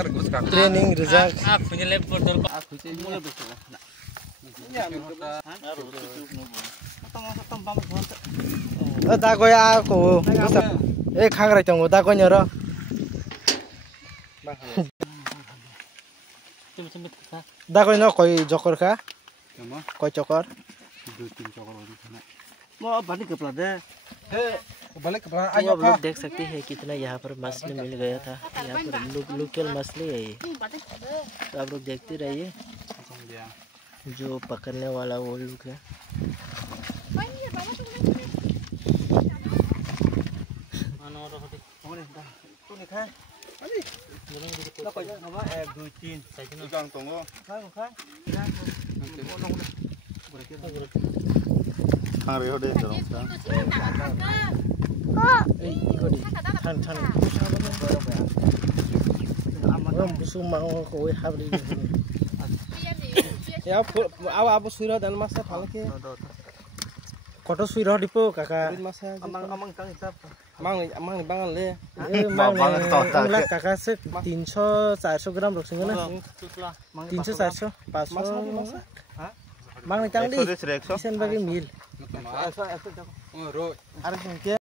Training result. Dagoy ako. Khangrai tongo dagoy nyoro. Dagoy no koi jokor kha? Koi chokor? 2-3 चौकर हो गया वो बड़ी कपड़ा दे तो आप लोग देख सकते हैं कितना यहाँ पर मछली मिल गया था। यहाँ पर लोकल मछली है ये, तो आप लोग देखते रहिए। जो पकड़ने वाला वो लोग है। Koto suiro dipo kakak. Amang bangal le. Mang kakak se 300-400 gram rok singo na. 300-400 500. Mang ni tang di. Isen bagi mil.